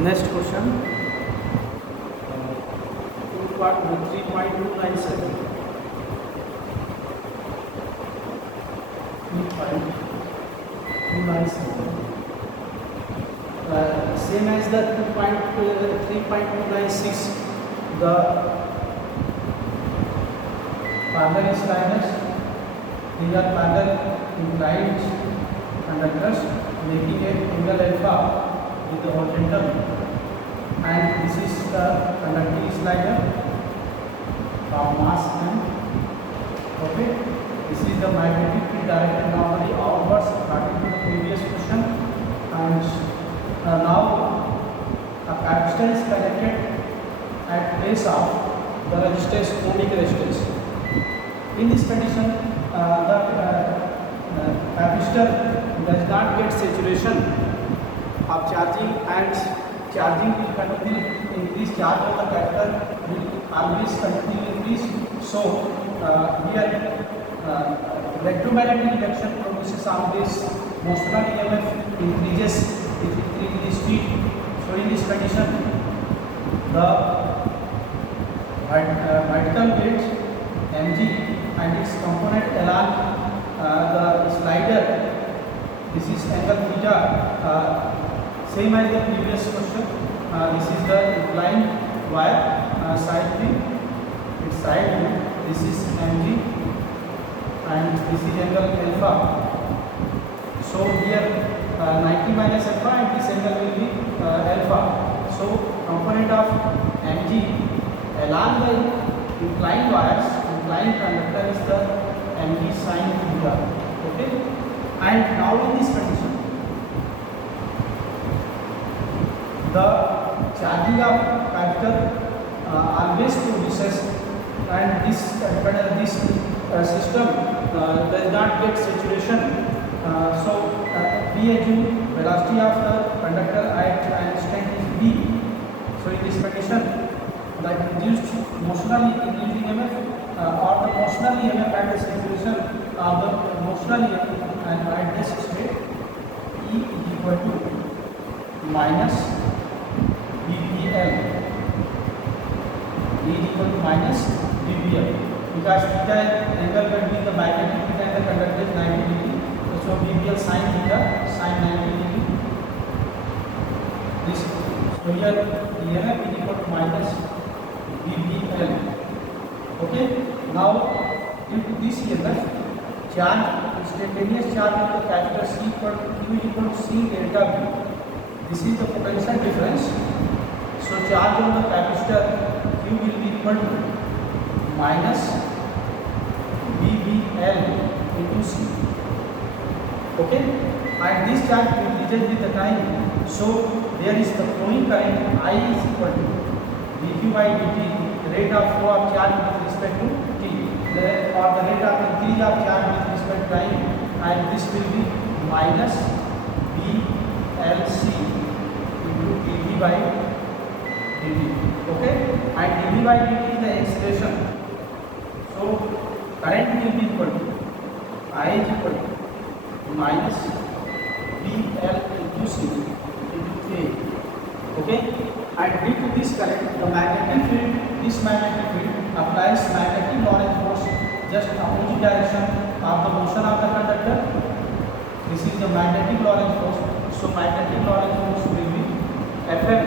Next question. 3.297. 3.297. Same as the 3.296. The parallel sliders. These are parallel inclined conductors making a angle alpha with the horizontal, and this is the conducting slider of mass m. Okay, this is the magnetic field directed normally outwards according to the previous question. And now a capacitor is connected at base of the resistance, ohmic resistance. In this condition, the capacitor does not get saturation of charging, and charging will continue increase. Charge of the capacitor will always continue increase. So here electromagnetic induction produces always motional EMF increases with increasing speed. So in this condition, the vertical weight mg and its component along the slider, this is angle theta, same as the previous question. This is the inclined wire, side B, its side B. This is mg and this is angle alpha. So here 90 minus alpha, and this angle will be alpha. So component of mg along the inclined wires, inclined conductor, is the mg sin theta. Okay, and now in this condition, the charging of capacitor always produces, and this system does not get saturation. So we assume velocity of the conductor at an instant is v. So in this condition, the induced motional increasing EMF or the motional EMF at the saturation of the motional EMF and at this state, E is equal to minus VBL. E is equal to minus VBL, because theta angle between the magnetic field and the conductor is 90 degree. So VBL sin theta, sin 90 degree. This, so here EMF is equal to minus VBL. Okay, now due to this EMF, charge, instantaneous charge of the capacitor C equal to Q equal to C delta V. This is the potential difference. So charge on the capacitor Q will be equal to minus VBL into C. Okay, and this charge increases with the time. So there is the flowing current I is equal to dq by dt, the rate of flow of charge with respect to t, or the rate of increase of charge with respect to time, and this will be minus VLC into dv by dt. Okay, and dv by dt is the acceleration. So current will be equal to I is equal to minus VL into C into A. Okay, and due to this current, the magnetic field, this magnetic field applies magnetic Lorentz force just opposite direction of the motion of the conductor. This is the magnetic Lorentz force. So magnetic Lorentz force will be Fm,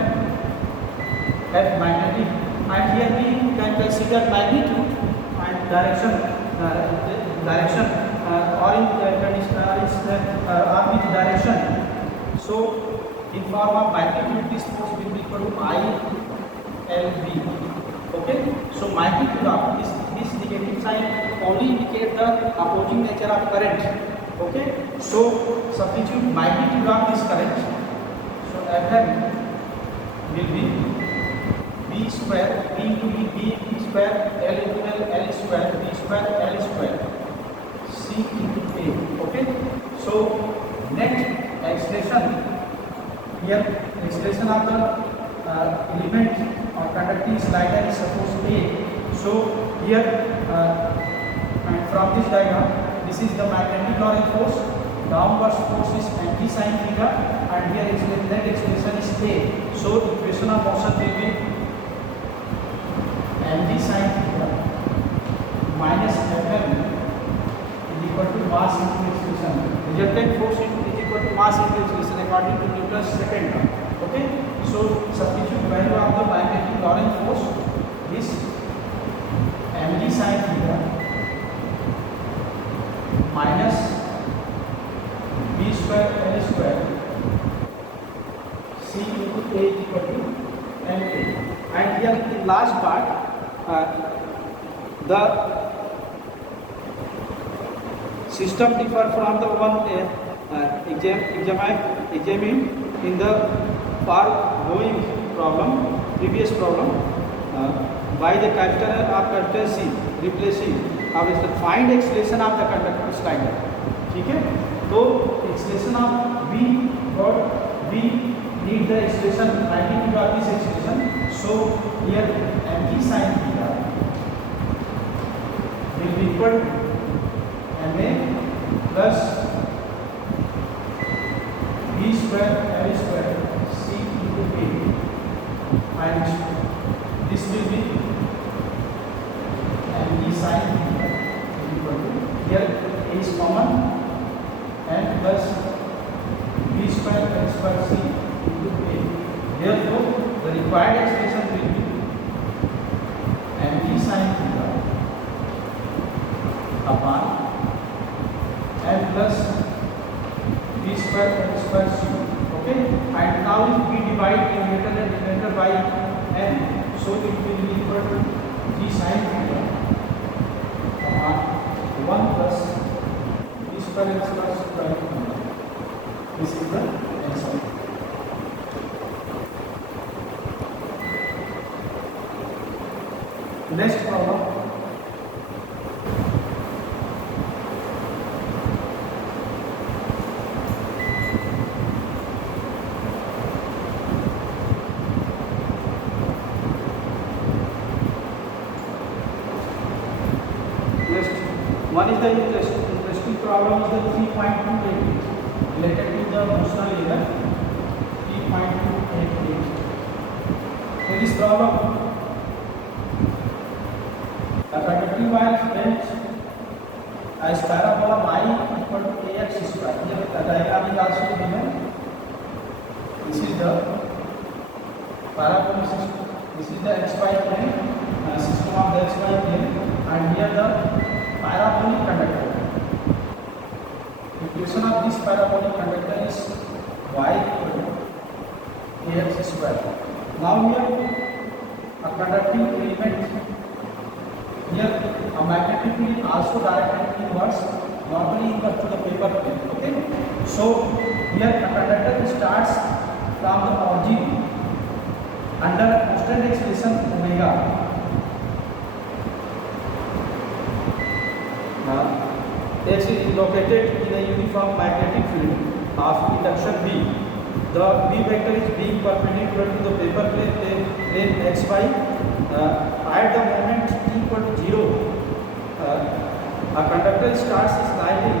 F magnetic, and here we can consider magnitude and direction, orange condition is up with direction. So in form of magnitude, this force will be equal to ILV. Okay, so magnitude of this negative sign only indicate the opposing nature of current. Okay, so substitute magnitude of this current. So Fm will be B square, B into B, B square, L into L, L square, B square, L square, C into A. Okay, so net acceleration, here acceleration of the element or conducting slider is supposed A. So here and from this diagram, this is the magnetic Lorentz force, downward force is anti sin theta, and here that expression is A. So equation of motion will be anti sin theta minus Fm is equal to mass into acceleration. Resultant force is equal to mass into acceleration according to Newton's second law. Okay, so substitute value of the magnetic Lorentz force is mg sin theta minus b square l square c into a equal to ma. And here in last part the system differ from the one examined in the foregoing problem, previous problem, by the capital of capital C replacing of the find acceleration of the conductor slider. ठीक है, तो acceleration of V got V need the acceleration magnitude of this acceleration. So here mg sin theta will be equal to ma plus b square l square c into a, and this will be mg sin theta equal to, here a is common, and plus b square l square c into a. Therefore the required expression will be mg sin theta upon n plus b square l square c. Okay, and now if we divide numerator and denominator by n, so it will be equal to g sin theta upon 1 plus b square l square c by 1. This is the answer. Next problem. One is the interesting problem is the 3.288 related to the motional error 3.288. So this problem, a conducting wire bent as parabola y equal to ax square. The diagram is also given. This is the parabola system. This is the xy plane, system of the xy plane, and here the parabolic conductor. Equation of this parabolic conductor is y equal to ax square. Now here a conducting element, here a magnetic field also directed inwards, normally equal to the paper plane. Okay, so here a conductor starts from the origin under constant acceleration omega. X is located in a uniform magnetic field of induction B. The B vector is being perpendicular to the paper plane xy. At the moment t equal to 0, a conductor starts sliding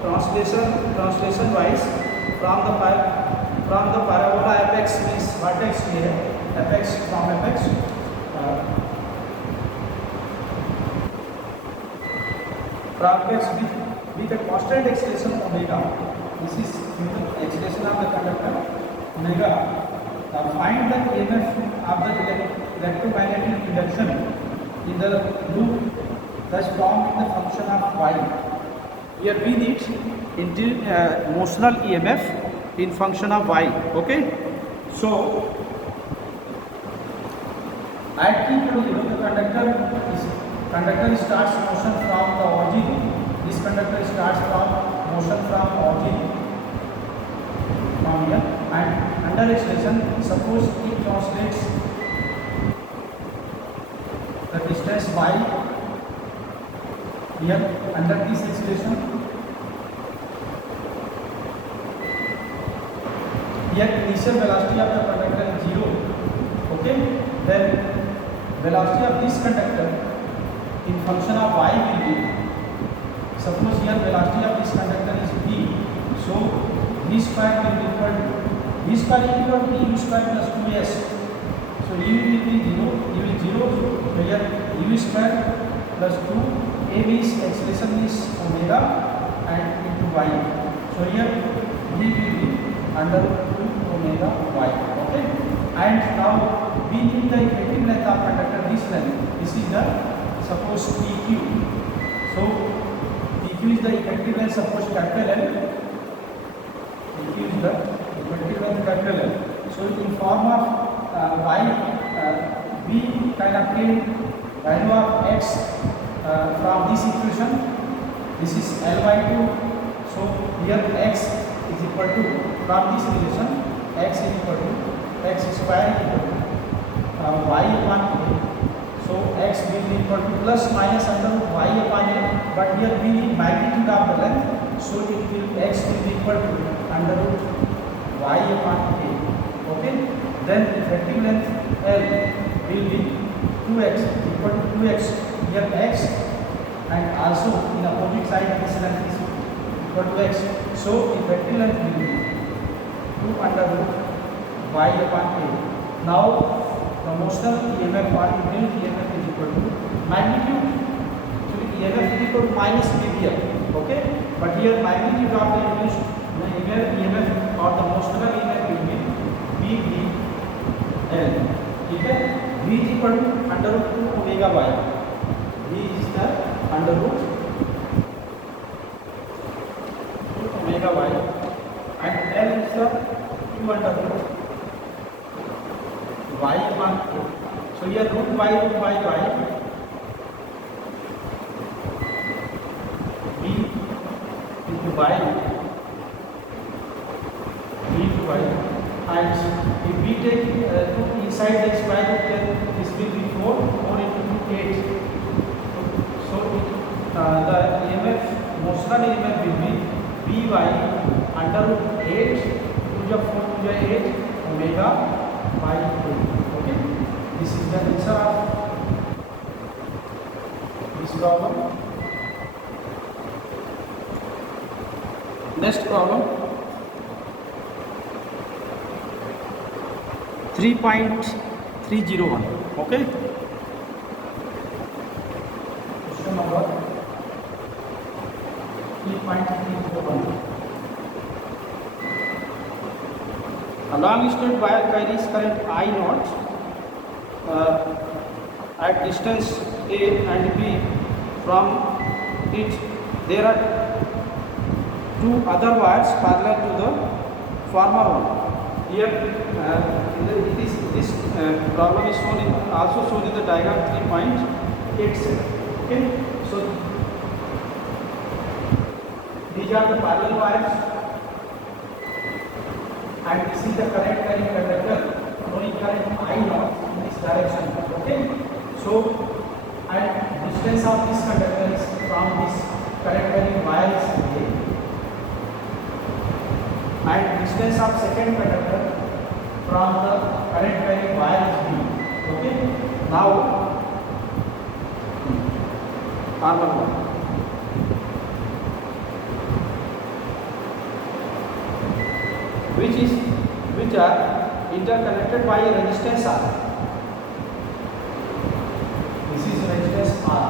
translation wise from the parabola apex, means vertex here, apex from apex. With a constant acceleration omega. This is the acceleration of the conductor omega. Find the EMF of the electromagnetic induction in the loop thus formed in the function of y. Here we need motional EMF in function of y. Okay, so at t equal to 0, the conductor starts motion from the origin. This conductor starts from motion from origin from here, and under acceleration, suppose it translates the distance y here under this acceleration. Here initial velocity of the conductor is 0. Okay, then velocity of this conductor in function of y will be, suppose here velocity of this conductor is v, v square will be equal to v square is equal to u square plus 2s. So u will be 0, u is 0. So here u square plus 2, a b is expression is omega and into y. So here v will be under 2 omega y. Okay. And now we need the effective length of conductor, this length. This is the suppose PQ. So PQ is the effective length, suppose capital L. PQ is the effective length, capital L. So in form of y, we can obtain value of x from this equation. This is L by 2. So here x is equal to, from this relation, x is equal to x square is equal to y upon a. So x will be equal to plus minus under root y upon a, but here we need magnitude of the length, so it will x will be equal to under root y upon a. Okay, then effective length L will be 2x equal to 2x, here x, and also in opposite side this length is equal to x. So effective length will be 2 under root y upon a. Now the motional EMF or induced EMF is equal to magnitude. Actually EMF is equal to minus dBm. Okay, but here magnitude of the induced EMF or the motional EMF will be VBL. Okay, V is equal to under root 2 omega y. V is the under root 2 omega y, and L is the 2 under root y upon a. So here root y v into y, and if we take 2 inside the square root, then this will be 4 into 2 8. So the EMF, motional EMF will be Vy under root 8 to the 4 to the 8 omega by 2. Okay, this is the answer of this problem. Next problem, 3.301. Okay, question number 3.301. A long straight wire carries current I naught at distance A and B from it. There are 2 other wires parallel to the former one. Here this problem is shown in, also shown in the diagram 3.87. Okay, so these are the parallel wires, and this is the current carrying conductor flowing current I naught in this direction. Okay, so and distance of this conductor is from this current carrying wire is A, and distance of second conductor from the current carrying wire is B. Okay, now former one, which are interconnected by a resistance R. This is resistance R,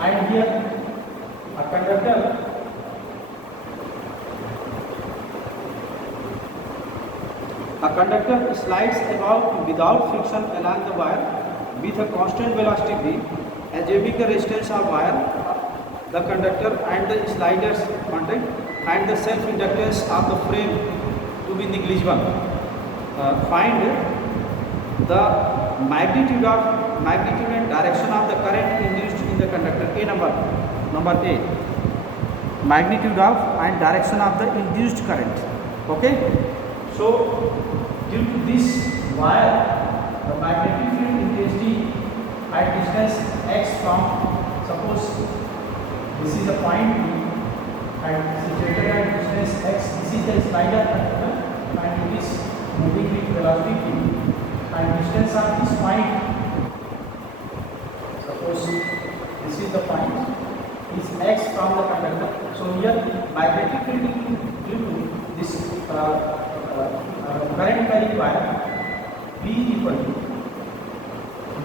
and here a conductor slides about without friction along the wire with a constant velocity v, assuming the resistance of wire, the conductor and the sliders contact, and the self inductance of the frame to be negligible. Find the magnitude and direction of the current induced in the conductor. Number A, magnitude of and direction of the induced current. Okay, so due to this wire, the magnetic field intensity at distance x from, suppose this is a point B and situated at distance x, this is the slider conductor and it is moving with velocity v, and distance of this point, suppose this is the point is x from the conductor. So here magnetic field due to this current carried by V equal to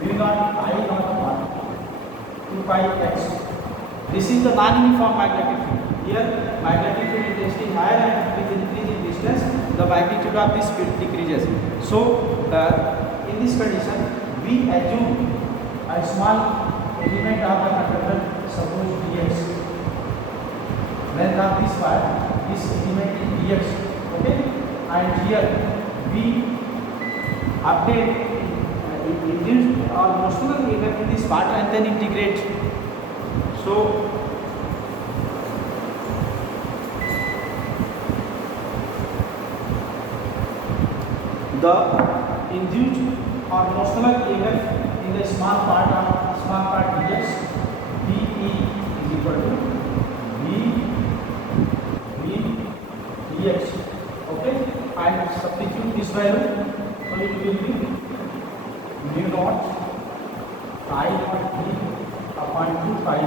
mu naught I naught upon 2 pi x. This is the non-uniform magnetic field. Here magnetic field intensity is higher, and with increase in distance the magnitude of this field decreases. So in this condition we assume a small element of the conductor, suppose dx. Length of this part, this element is dx. Okay, and here we update induced or motional EMF in this part and then integrate. So the induced or motional EMF in the small part dx, dE is equal to v dx. Okay, and substitute this value, so it will be mu naught I naught v upon 2 pi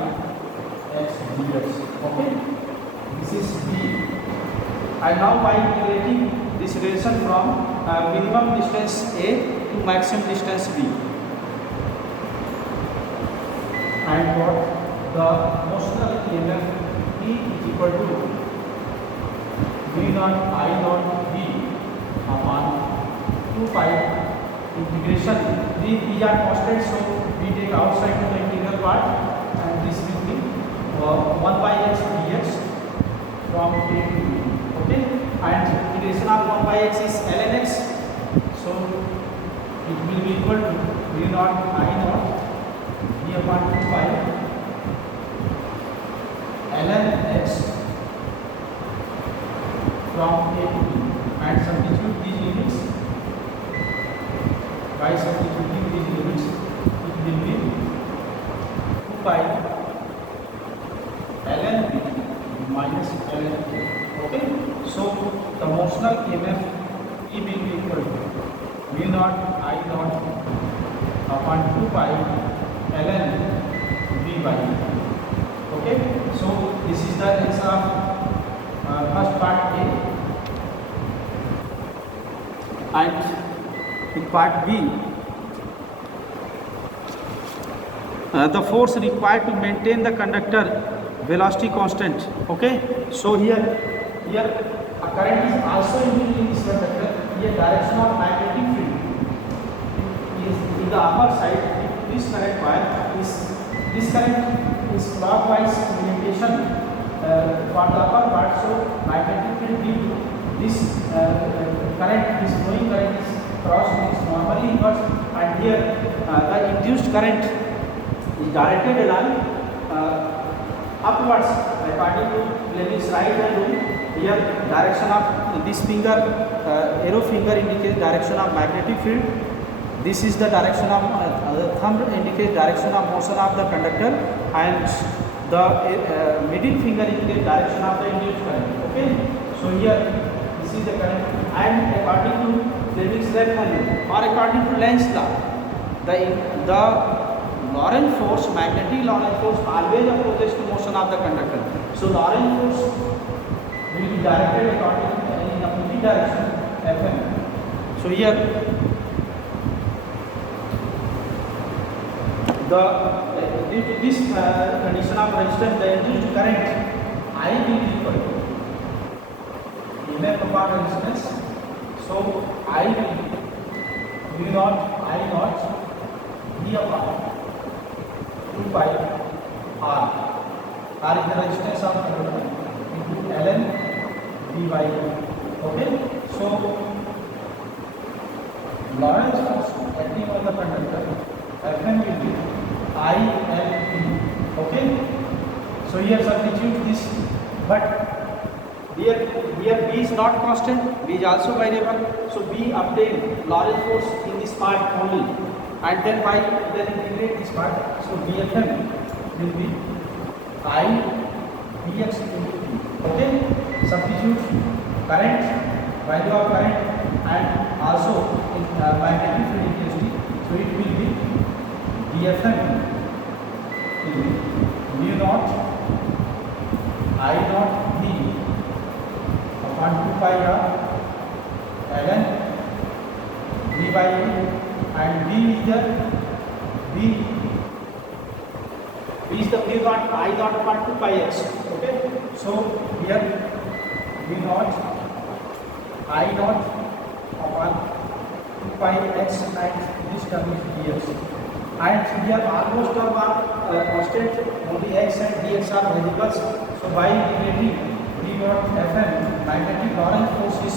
x dx. Okay, this is v. And now by integrating this relation from minimum distance a to maximum distance b, and for the motional EMF E is equal to v naught I naught v upon 2 pi integration. These are constant, so we take outside to the integral part, and this will be 1 by x dx from a to b. Okay, and integration of 1 by x is ln x, so it will be equal to v naught I naught v upon 2 pi ln x from a to b, and substitute these limits. By substituting these limits, it will be 2 pi ln b minus ln a. Okay, so the motional EMF E will be equal to mu naught I naught upon 2 pi ln v by e. Okay, so this is the answer of first part A. And in part B, the force required to maintain the conductor velocity constant. Okay, so here a current is also induced in this conductor. Here direction of magnetic field is in the upper side. This current wire is, this current is clockwise orientation for the upper part. So magnetic field due to this current, this flowing current is crossed, is normally inverse, and here the induced current is directed along upwards according to Fleming's right hand rule. Here direction of this finger, arrow finger indicates direction of magnetic field. This is the direction of thumb indicates direction of motion of the conductor, and the middle finger indicates direction of the induced current. Okay, so here this is the current, and according to Fleming's left hand rule, or according to Lenz law, the Lorentz force, magnetic Lorentz force, always opposes to motion of the conductor. So Lorentz force will be directed according in opposite direction, Fm. So here due to this condition of resistance, the induced current I will be equal to EMF upon resistance. So I will be mu naught I naught v upon 2 pi r. R is the resistance of conductor into ln v by e. Okay, so Lorentz force acting on the conductor Fm will be I L P. Okay, so here substitute this, but here B is not constant, B is also variable. So B obtain Lorentz force in this part only, and then integrate this part. So Bfm will be I dx into P. Okay, substitute current, value of current, and also in magnetic field intensity. So it will be Bfm will be mu naught V by A, and B is the mu naught I naught upon 2 pi x. Okay, so here V naught I naught upon 2 pi x, and this term is dx. And here almost term are constant, only x and dx are variables. So by integrating V naught Fn, magnetic Lorentz force is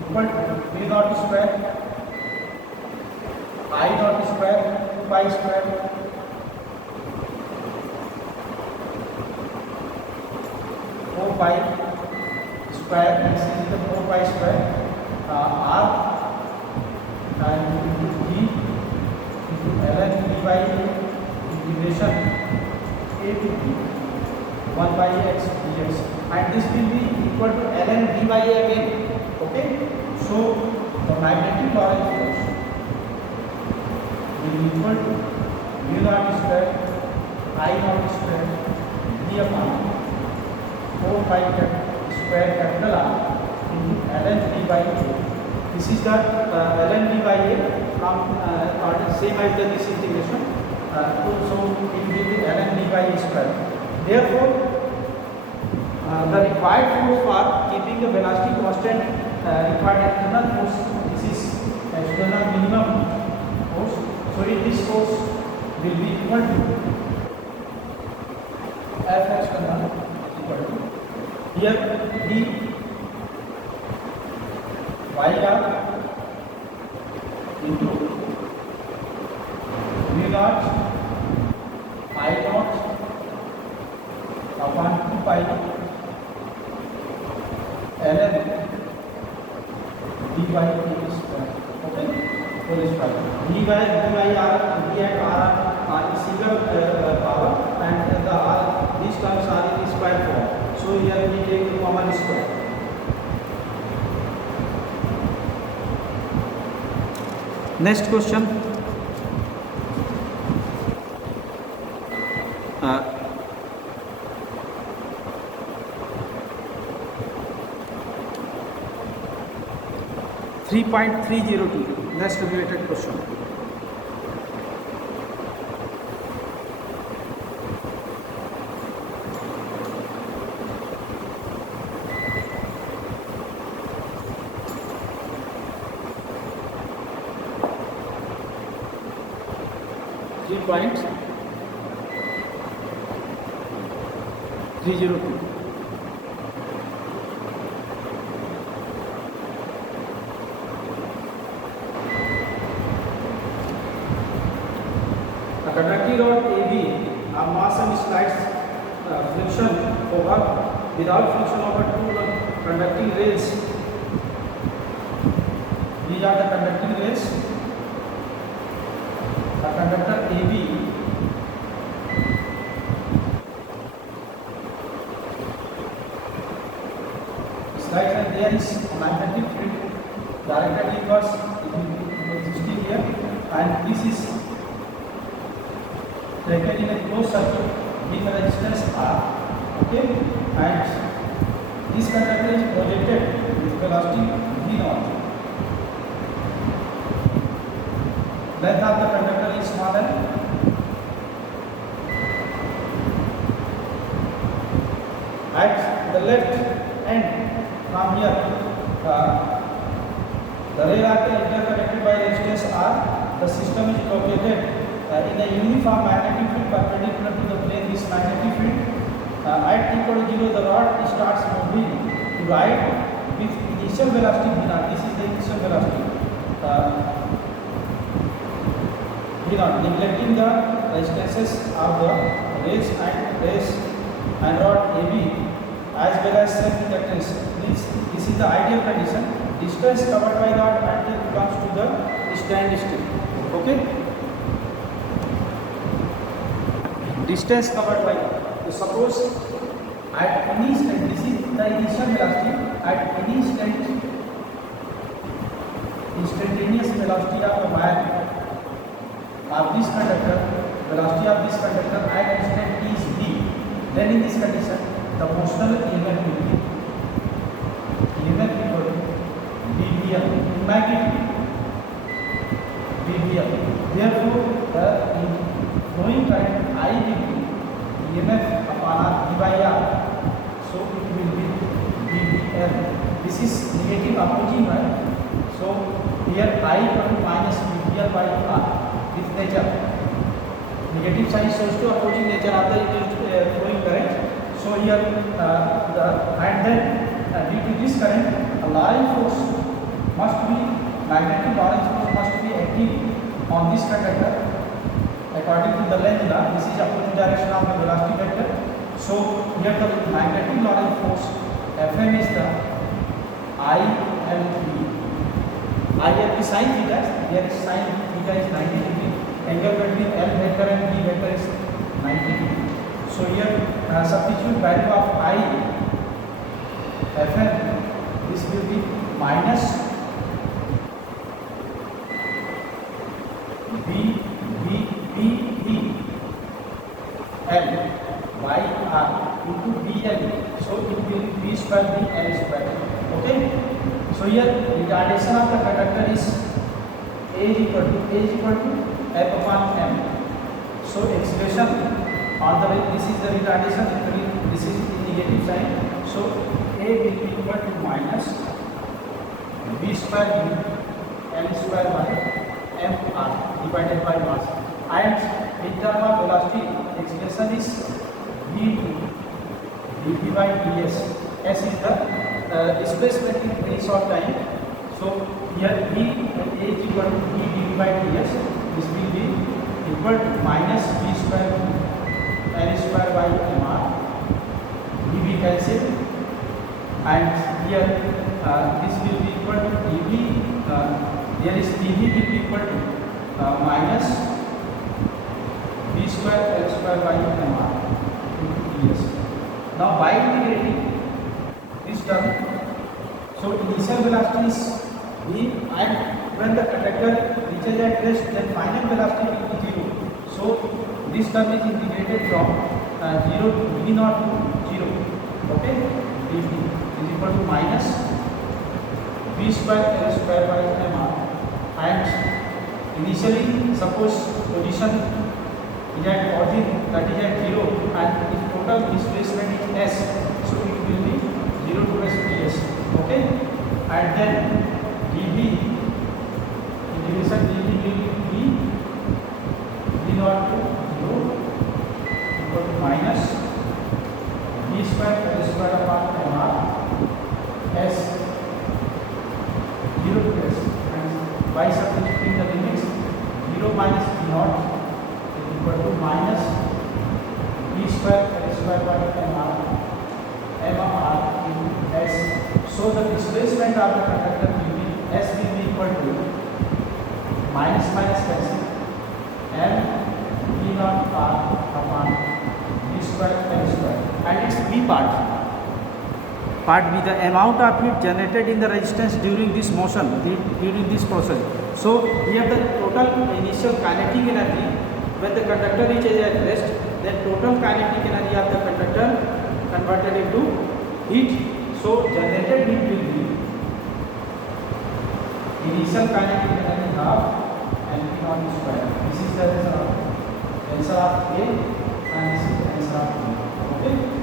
equal to V naught square I naught square 2 pi square pi square, and this is the 4 pi square r, and into d into ln d by integration a to b 1 by x dx, and this will be equal to ln d by a again. Okay, so the magnetic Lorentz force will be equal to mu naught square I naught square d upon 4 pi square capital R into ln d by a. This is the ln d by a from same as this integration. So it will be ln d by a square. Therefore, the required force for keeping the velocity constant, required external force, this is external minimum force. So this force will be equal to F external equal to here d y r into mu naught I naught upon 2 pi ln d by a square. Okay, whole square. d by r, d and r are single power, and the r, these terms are in square form. So here we take the common square. Next question. Uh, 3.302. Next related question. Points 302. A conducting rod AB, a mass and slight friction over without friction over two conducting rails. These are the conducting rails. A conductor AB slides, and there is magnetic field directed inwards existing here, and this is taken in a closed circuit with resistance R. Okay, and this conductor is projected with velocity v naught. Length of the conductor is smaller. At the left end from here, the rail are interconnected by resistance R. The system is located in a uniform magnetic field perpendicular to the plane. This magnetic field at equal to 0, the rod starts moving to right with initial velocity v naught. This is the initial velocity v naught, neglecting the resistances of the rails and rod AB as well as self-inductance. This is the ideal condition. Distance covered by the rod until it comes to the standstill. Okay. Distance covered by, so suppose at any instant, this is the initial velocity, at any instant, instantaneous velocity of the wire of this conductor, velocity of this conductor at instant t is v. Then in this condition, the motional EMF will be EMF equal to dBm in magnitude. KVL. Therefore, the flowing current I will be EMF upon R d by R. So it will be VBL. This is negative opposing wire. So here I equal to minus VBL by R. This nature. Negative sign shows to opposing nature of the flowing current. So here and then due to this current, a Lorentz force must be magnetic Lorentz force must be acting on this conductor according to the Lenz law. This is opposite direction of the velocity vector. So here the magnetic Lorentz force Fm is the ILB. ILB sin theta. Here is sin theta is 90 degree. Angle between L vector and B vector is 90 degree. So here substitute value of I Fm. This will be minus L by R into BL. So it will be B square B L square. Okay. So here retardation of the conductor is A is equal to F upon M. So expression on the way, this is the retardation, this is the negative sign. So A will be equal to minus B square B L square by M R divided by mass. And in terms of velocity, expression is v2 dv by ds. S is the displacement in very short time. So here v is equal to v dv by ds. This will be equal to minus v square L square by mr. dv cancel, and here this will be equal to dv. There is dv will be equal to minus b square L square by mr into ds. Now by integrating this term, so initial velocity is v, and when the conductor reaches at rest, then final velocity will be 0. So this term is integrated from 0 to v naught to 0. Okay, dv is equal to minus b square L square by mr. And initially, suppose position is at origin, that is at 0, and its total displacement is s, so it will be 0 to s ds. Okay, and then dv integration dv will be v naught to 0 equal to minus b square L square upon mr s 0 to s. By substituting the limits, 0 minus b naught is equal to minus b square L square by mr into s. So the displacement of the conductor will be s will be equal to minus minus cancel m b naught r upon b square L square, and its b part B, the amount of heat generated in the resistance during this motion, during this process. So here the total initial kinetic energy when the conductor reaches at rest, then total kinetic energy of the conductor converted into heat. So generated heat will be initial kinetic energy half mp naught square. This is the answer of A, and this is the answer of B. Okay.